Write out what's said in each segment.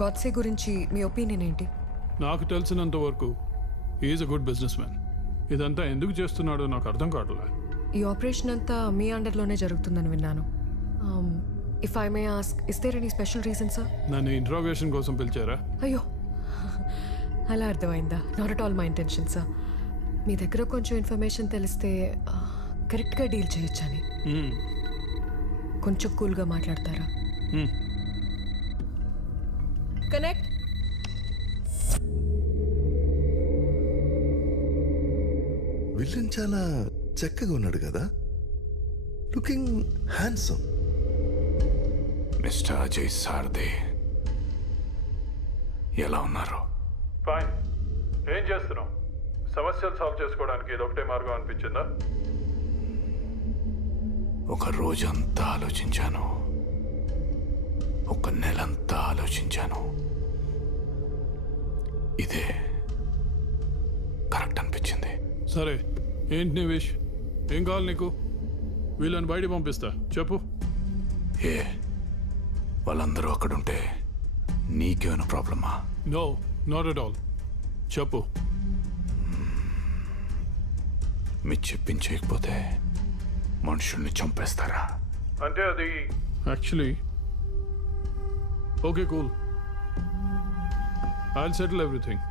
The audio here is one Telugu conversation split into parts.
గాడ్సే గురించి మీ ఒపీనియన్ ఏంటి? నాకు తెలిసినంత వరకు is a good business man. ఇదంతా ఎందుకు చేస్తున్నాడో నాకు అర్థం కావట్లే. ఈ ఆపరేషన్ అంతా మీ అండర్లోనే జరుగుతుందని విన్నాను. If I may ask, is there any special reason sir? నన్ను ఇంట్రాగేషన్ కోసం పిలిచారా? అయ్యో, అలా అర్థమైందా? Not at all my intention sir. మీ దగ్గర కొంచెం ఇన్ఫర్మేషన్ తెలిస్తే కరెక్ట్గా డీల్ చేయొచ్చని. కొంచెం కూల్గా మాట్లాడతారా? కనెక్ట్. విలన్ చాలా చక్కగా ఉన్నాడు కదా, లుకింగ్ హ్యాండ్సమ్. మిస్టర్ అజయ్ సార్దే, ఎలా ఉన్నారు? ఫైన్. ఏం చేస్తున్నాం? సమస్యలు సాల్వ్ చేసుకోవడానికి ఇది ఒకటే మార్గం అనిపించిందా? ఒక రోజంతా ఆలోచించాను, ఒక నెలంతా ఆలోచించాను. ఇదే కరెక్ట్ అనిపించింది. సరే, ఏంటి నీ విష్? ఏం కావాలి నీకు? వీళ్ళని బయటికి పంపిస్తా, చెప్పు. ఏ వాళ్ళందరూ అక్కడుంటే నీకేమైనా ప్రాబ్లమా? No, not at all. చెప్పు. మీరు చెప్పించకపోతే మనుషుల్ని చంపేస్తారా? అంటే అది actually okay, cool. I'll settle everything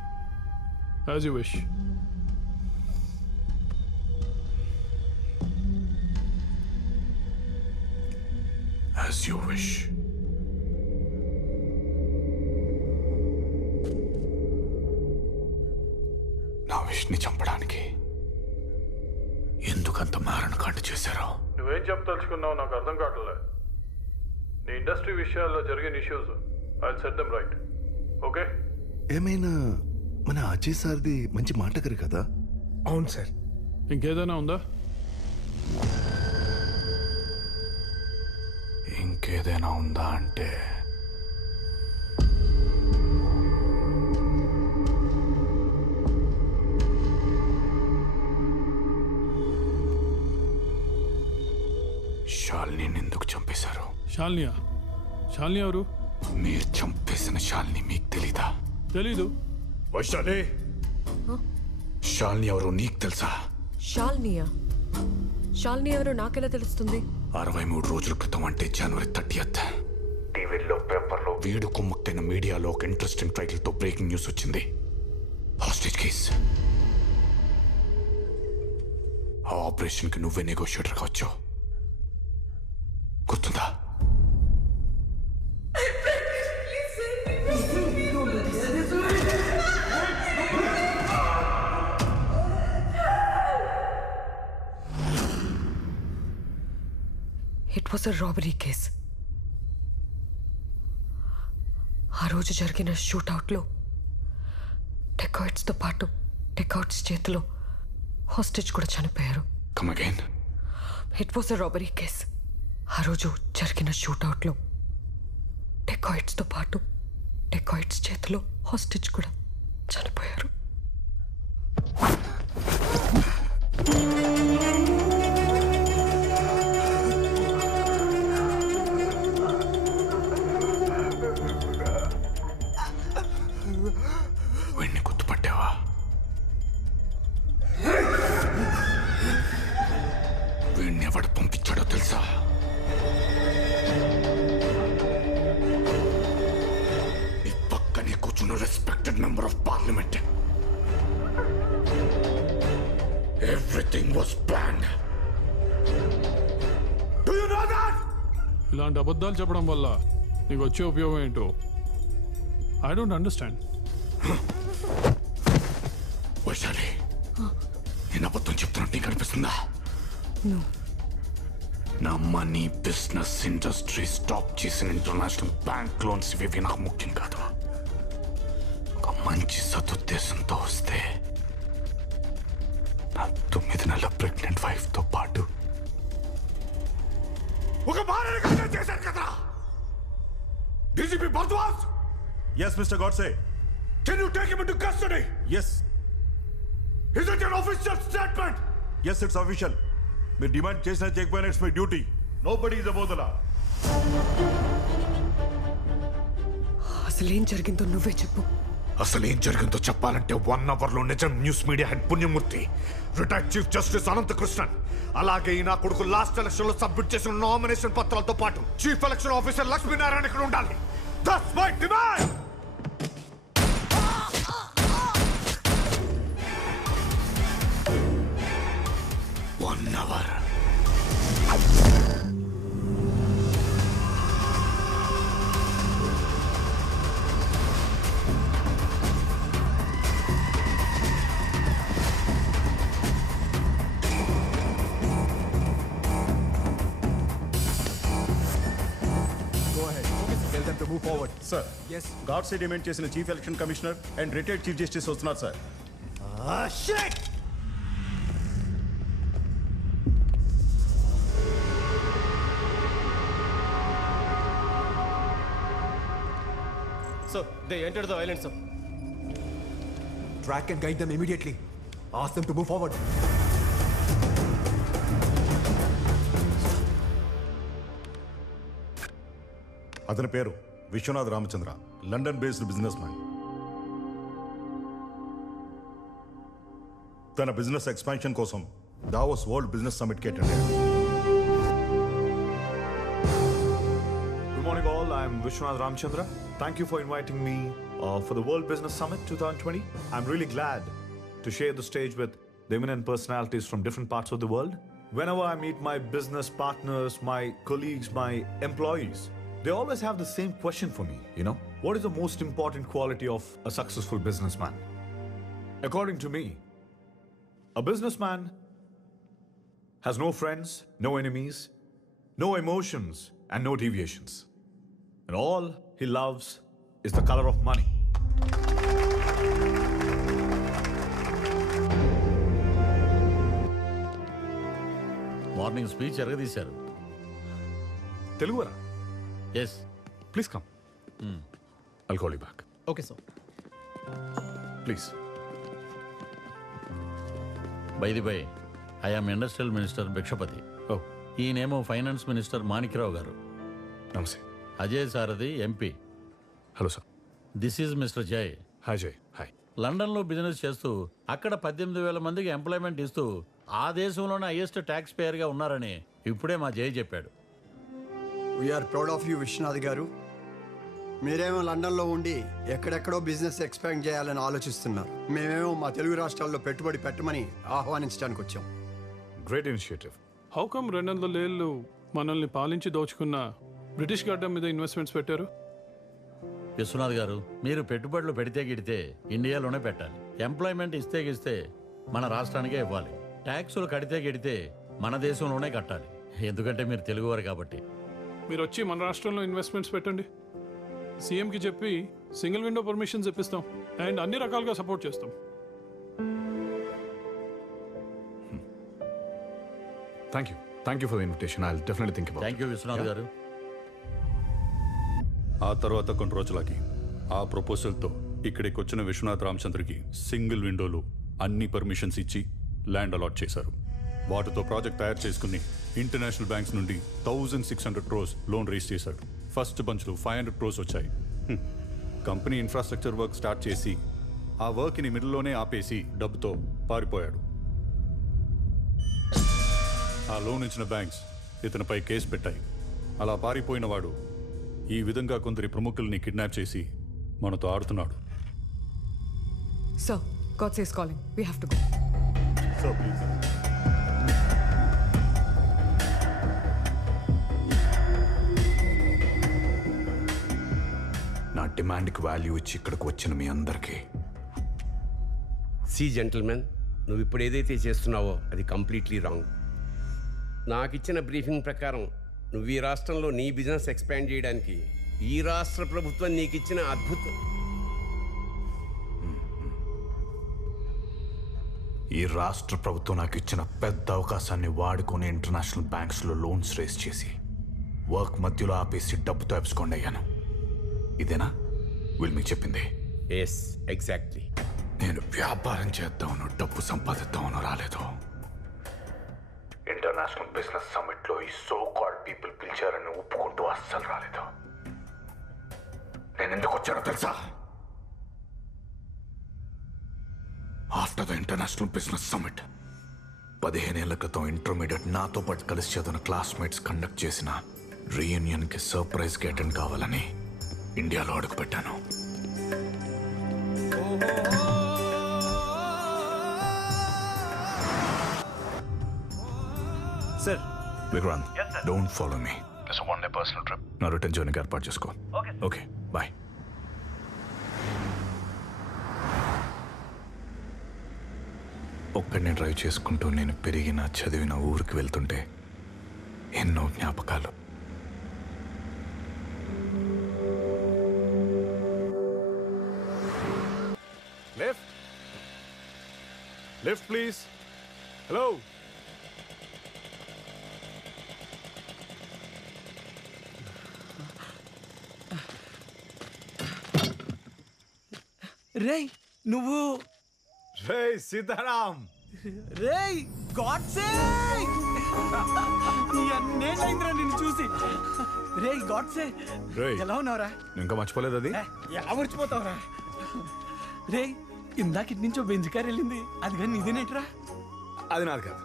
as you wish. As you wish. నా విష్ని చంపడానికి ఎందుకంత మారణకాండ చేశారో? నువ్వేం చెప్పదలుచుకున్నావు నాకు అర్థం కావట్లే. నీ ఇండస్ట్రీ విషయాల్లో జరిగిన issues I'll set them right. Okay? ఏమైనా మన అజయ్ సార్ది మంచి మాటగారు కదా? అవును సార్. ఇంకేదైనా ఉందా? ఇంకేదైనా ఉందా అంటే శాలిని ఎందుకు చంపేశారు? శాలినియా? శాలిని ఎవరు? మీరు చంపేసిన శాలిని మీకు తెలీదా? తెలీదు. వైశాలి, శాలిని ఎవరు నీకు తెలుసా? శాలినియా? శాలిని ఎవరో నాకెలా తెలుస్తుంది? 63 రోజుల క్రితం, అంటే జనవరి 30th, టీవీలో, పేపర్లో, వీడు కుమ్మక్కైన మీడియాలో ఒక ఇంట్రెస్టింగ్ టైటిల్తో బ్రేకింగ్ న్యూస్ వచ్చింది. Hostage case. ఆ ఆపరేషన్కి నువ్వే నెగోషియేటర్ కావచ్చు, గుర్తుందా? It was a robbery case. ఆ రోజు జరిగిన షూట్అవుట్లో డెకాయిట్స్తో పాటు డెకాయిట్స్ చేతిలో హాస్టేజ్ కూడా చనిపోయారు. Come again. It was a robbery case. ఆ రోజు జరిగిన షూట్అవుట్లో డెకాయిట్స్తో పాటు డెకాయిట్స్ చేతిలో హాస్టేజ్ కూడా చనిపోయారు. వీడిని గుర్తుపట్టావా? వీడిని ఎవడు పంపించాడో తెలుసా? నీ పక్కనే కూర్చున్న respected member of parliament. Everything was planned. Do you know that? ఇలాంటి అబద్ధాలు చెప్పడం వల్ల నీకు వచ్చే ఉపయోగం ఏంటో ఐ డోంట్ అండర్స్టాండ్. వైశాలి, నేను అబద్ధం చెప్తున్నట్టు నీకు అనిపిస్తుందా? నా మనీ, బిజినెస్, ఇండస్ట్రీ స్టాప్ చేసిన ఇంటర్నేషనల్ బ్యాంక్ లోన్స్ ఇవి నాకు ముఖ్యం కాదు. ఒక మంచి సదుద్దేశంతో వస్తే నా 9 నెలల ప్రెగ్నెంట్ వైఫ్తో పాటు ఒక భార్యను కన్సిడర్ చేశారు కదా. DGP Bharadwaj. Yes, Mr. Godse. Can you take him into custody? Yes. Is it an official statement? Yes, it's official. మీరు డిమాండ్ చేసిన చేయకపోయినా it's my duty. Nobody is above the law. అసలేం జరిగిందో నువ్వే చెప్పు. అసలేం జరిగిందో చెప్పాలంటే 1 అవర్లో నిజం న్యూస్ మీడియా హెడ్ పుణ్యమూర్తి, రిటైర్డ్ చీఫ్ జస్టిస్ అనంతకృష్ణన్, అలాగే ఈ నా కొడుకు లాస్ట్ ఎలక్షన్ లో సబ్మిట్ చేసిన నామినేషన్ పత్రాలతో పాటు చీఫ్ ఎలక్షన్ ఆఫీసర్ లక్ష్మీనారాయణ ఇక్కడ ఉండాలి. That's my demand. Move forward. Sir. Yes. God said demand చేసిన chief election commissioner and retired chief justice వస్తున్నారు sir. Shit! Sir, they entered the island, sir. Track and guide them immediately. Ask them to move forward. అతని పేరు Vishwanath Ramachandra, London based businessman. తన బిజినెస్ ఎక్స్పాన్షన్ కోసం దావోస్ వరల్డ్ బిజినెస్ సమిట్కి అటెండ్ అయ్యాడు. Good morning all, I'm Vishwanath Ramchandra. Thank you for inviting me for the World Business Summit 2020. I'm really glad to share the stage with the eminent personalities from different parts of the world. Whenever I meet my business partners, my colleagues, my employees, they always have the same question for me, what is the most important quality of a successful businessman? According to me, a businessman has no friends, no enemies, no emotions, and no deviations. And all he loves is the color of money. Morning speech ఎరగదీశారు. తెలుగురా? Yes. Please come. I'll call you back. Okay, sir. Please. By the by, I am industrial minister Bhikshapathi. Oh, ఈయనేమో ఫైనాన్స్ మినిస్టర్ మాణిక్రావు గారు. namaste. Ajay Sarathi MP. Hello, sir. This is mister Jay. Hi, Jay. Hi. లండన్లో బిజినెస్ చేస్తూ అక్కడ 18,000 మందికి ఎంప్లాయ్మెంట్ ఇస్తూ ఆ దేశంలోనే హైయెస్ట్ ట్యాక్స్ పేయర్గా ఉన్నారని ఇప్పుడే మా జయ్ చెప్పాడు. We are proud of you Vishwanath garu. మీరేమో లండన్లో ఉండి ఎక్కడెక్కడో బిజినెస్ ఎక్స్పాండ్ చేయాలని ఆలోచిస్తున్నారు. మేమేమో మా తెలుగు రాష్ట్రాల్లో పెట్టుబడి పెట్టమని ఆహ్వానించడానికి వచ్చాం. Great initiative. హౌ కమ్ 200 ఏళ్ళు మనల్ని పాలించి దోచుకున్న బ్రిటిష్ గడ్డ మీద ఇన్వెస్ట్మెంట్స్ పెట్టారు? విశ్వనాథ్ గారు, మీరు పెట్టుబడులు పెడితే గిడితే ఇండియాలోనే పెట్టాలి. ఎంప్లాయ్మెంట్ ఇస్తే గిస్తే మన రాష్ట్రానికే ఇవ్వాలి. ట్యాక్సులు కడితే గిడితే మన దేశంలోనే కట్టాలి. ఎందుకంటే మీరు తెలుగువారు కాబట్టి. మీరు వచ్చి మన రాష్ట్రంలో ఇన్వెస్ట్మెంట్స్ పెట్టండి. సీఎంకి చెప్పి సింగిల్ విండో పర్మిషన్స్ ఇప్పిస్తాం అండ్ అన్ని రకాలుగా సపోర్ట్ చేస్తాం. Thank you for the invitation. I'll definitely think about it. Thank you Vishwanath garu. ఆ తర్వాత కొన్ని రోజులకి ఆ ప్రపోజల్తో ఇక్కడికి వచ్చిన విశ్వనాథ్ రామచంద్రకి సింగిల్ విండోలో అన్ని పర్మిషన్స్ ఇచ్చి ల్యాండ్ అలాట్ చేశారు. వాటితో ప్రాజెక్ట్ తయారు చేసుకుని ఇంటర్నేషనల్ బ్యాంక్స్ నుండి 1,600 crores లోన్ రేస్ చేశాడు. ఫస్ట్ బంచ్లో 500 crores వచ్చాయి. కంపెనీ ఇన్ఫ్రాస్ట్రక్చర్ వర్క్ స్టార్ట్ చేసి ఆ వర్క్ని మిడిల్లోనే ఆపేసి డబ్బుతో పారిపోయాడు. ఆ లోన్ ఇచ్చిన బ్యాంక్స్ ఇతనిపై కేసు పెట్టాయి. అలా పారిపోయిన వాడు ఈ విధంగా కొందరి ప్రముఖుల్ని కిడ్నాప్ చేసి మనతో ఆడుతున్నాడు. Sir, God says calling. We have to go. So please. నా డిమాండ్కి వాల్యూ ఇచ్చి ఇక్కడికి వచ్చిన మీ అందరికీ సి జెంటిల్మెన్, నువ్వు ఇప్పుడు ఏదైతే చేస్తున్నావో అది కంప్లీట్లీ రాంగ్. నాకు ఇచ్చిన బ్రీఫింగ్ ప్రకారం నువ్వు ఈ రాష్ట్రంలో నీ బిజినెస్ ఎక్స్పాండ్ చేయడానికి ఈ రాష్ట్ర ప్రభుత్వం నీకు ఇచ్చిన అద్భుతం. ఈ రాష్ట్ర ప్రభుత్వం నాకు ఇచ్చిన పెద్ద అవకాశాన్ని వాడుకొని ఇంటర్నేషనల్ బ్యాంక్స్లో లోన్స్ రేస్ చేసి వర్క్ మధ్యలో ఆపేసి డబ్బుతో ఎప్సుకోండి అయ్యాను. ఇదేనా వీళ్ళు మీకు చెప్పింది? Yes, exactly. నేను వ్యాపారం చేద్దామనో డబ్బు సంపాదిద్దామనో రాలేదు. ఇంటర్నేషనల్ బిజినెస్ సమిట్లో ఈ సో కాల్డ్ పీపుల్ పిలిచారని ఒప్పుకుంటూ అస్సలు రాలేదు. నేను ఎందుకు వచ్చానో తెలుసా? After the international business summit 15 ఏళ్ల క్రితం ఇంటర్మీడియట్ నాతో పాటు కలిసి చదివిన క్లాస్మేట్స్ కండక్ట్ చేసిన రీయూనియన్కి సర్ప్రైజ్కి అటెండ్ కావాలని ఇండియాలో అడుగుపెట్టాను. Sir Vikrant, don't follow me. This one day personal trip. నా రిటర్న్ జర్నీకి ఏర్పాటు చేసుకో. Okay, bye. ఒక్కడిని డ్రైవ్ చేసుకుంటూ నేను పెరిగిన చదివిన ఊరికి వెళ్తుంటే ఎన్నో జ్ఞాపకాలు. Lift please. హలో. రేయ్ నువ్వు రే సీతారాం. రేయ్ గాడ్సే ఎన్నేళ్ళైందిరా నిన్ను చూసి. రేయ్ గాడ్సే ఎలా ఉన్నావురా? ఇంకా మర్చిపోలేదు అది. ఎలా మర్చిపోతావురా? రేయ్ ఇందాక ఇటు నుంచో బెంచ్ కార్ వెళ్ళింది, అది కానీ నీదేనేట్రా? అది నాది కాదు.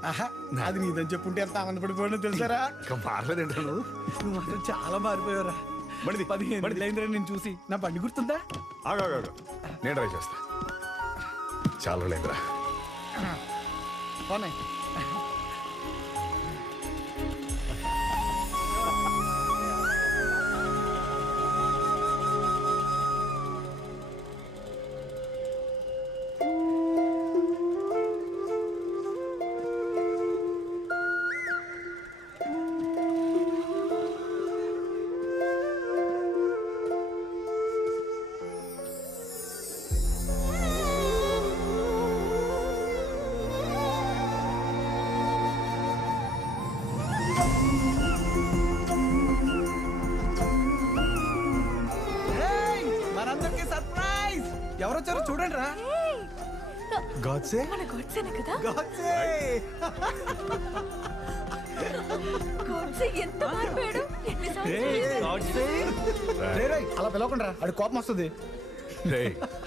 అది నీదని చెప్పుంటే ఎంత ఆనందపడిపోయినా తెలుసారా? మారలేదేంటో నువ్వు. నువ్వు మాత్రం చాలా మారిపోయావురా. 15 ఏళ్ళైందిరా నేను చూసి. నా బండి గుర్తుందా? ఆగా నేను ట్రై చేస్తా. చాలా లేదురా. పోనీ ఎవరొచ్చారో చూడండి రా. గాడ్సే మన గాడ్సేనే కదా? గాడ్సే గాడ్సే ఎంత మారిపోయాడు. అలా పిలవకుండా ఆడి కోపం వస్తుంది.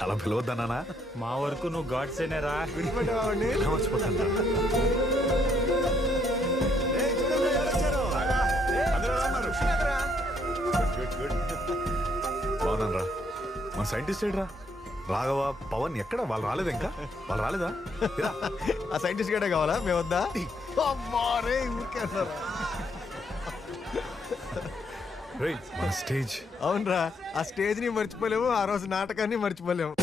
అలా పిలవద్దన్నా? మా వరకు నువ్వు గాడ్సేనే రా. బాగున్నాను రా. మన సైంటిస్ట్ రా రాఘవ, పవన్ ఎక్కడ? వాళ్ళు రాలేదు ఇంకా. వాళ్ళు రాలేదా? ఆ సైంటిస్ట్ గడే కావాలా? మేము వద్దా? మన స్టేజ్. అవునరా, ఆ స్టేజ్ ని మర్చిపోలేము, ఆ రోజు నాటకాన్ని మర్చిపోలేము.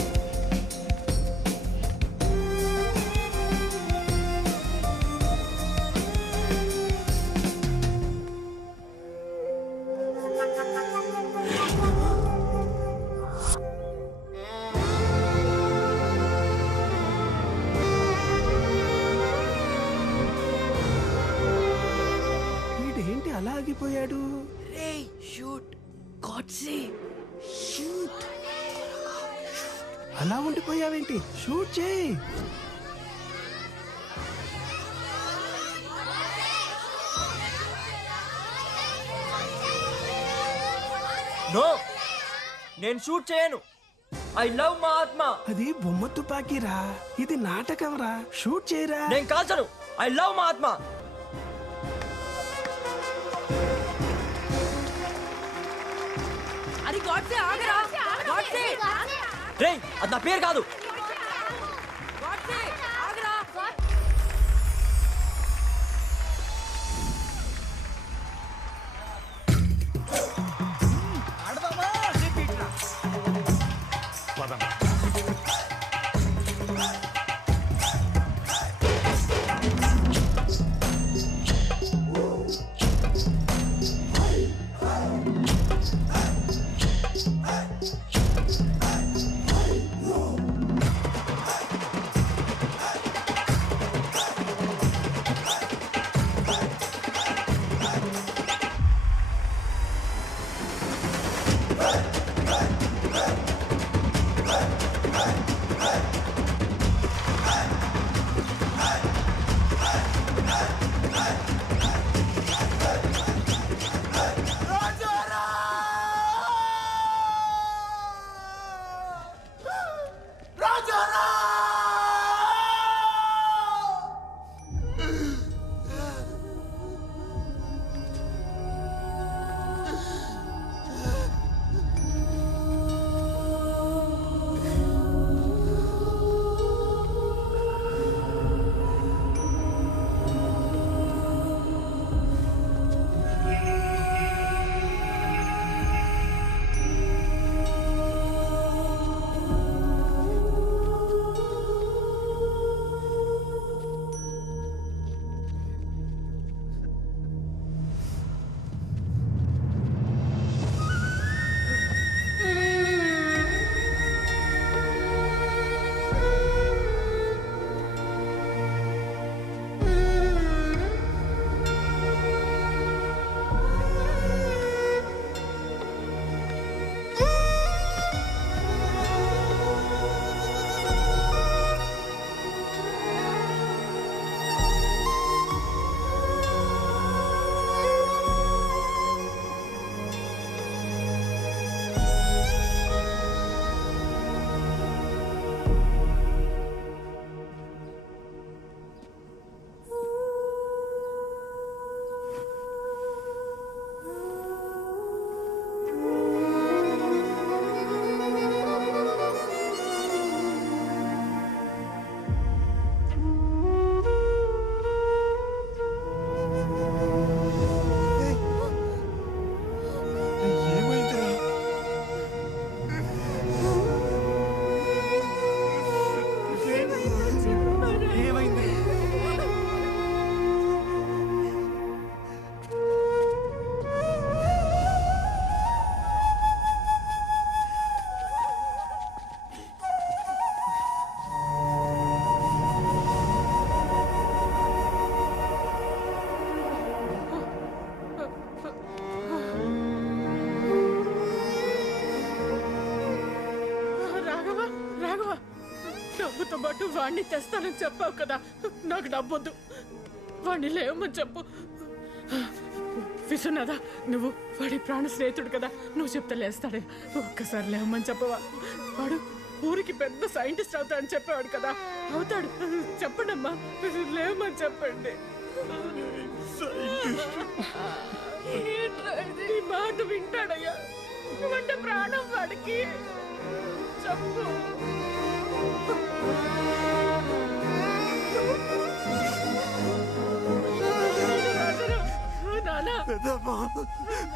ఆగిపోయాడు. అలా ఉండిపోయావేంటి? షూట్ చేయి. నో, నేను షూట్ చేయను. ఐ లవ్ మా ఆత్మ. అది బొమ్మ తుపాకీరా, ఇది నాటకం రా. షూట్ చేయరా. నేను కాల్చను. ఐ లవ్ మా ఆత్మ. రేయ్, అది నా పేరు కాదు. రాఘవ డబ్బుతో పాటు వాడిని తెస్తానని చెప్పావు కదా, నాకు డబ్బొద్దు, వాడిని లేవమని చెప్పు. విశ్వనాథ, నువ్వు వాడి ప్రాణ స్నేహితుడు కదా, నువ్వు చెప్తే లేస్తాడే. ఒక్కసారి లేవమని చెప్పవా? వాడు ఊరికి పెద్ద సైంటిస్ట్ అవుతాడని చెప్పేవాడు కదా, అవుతాడు. చెప్పండి అమ్మా, లేవమని చెప్పండి. ఈ మాట వింటాడయ్యా, నువ్వంటే ప్రాణం వాడికి. చెప్పు.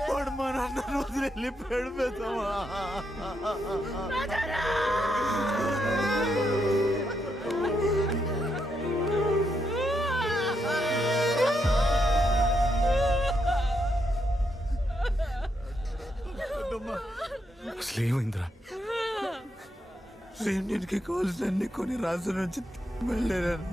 వాడు మా నాన్న రోజులు వెళ్ళిపోయాడు పెద్దమ్మా. అసలు ఏమైందిరా? సైన్యానికి కావాల్సిన అన్ని కొన్ని రాజు నుంచి వెళ్ళాను.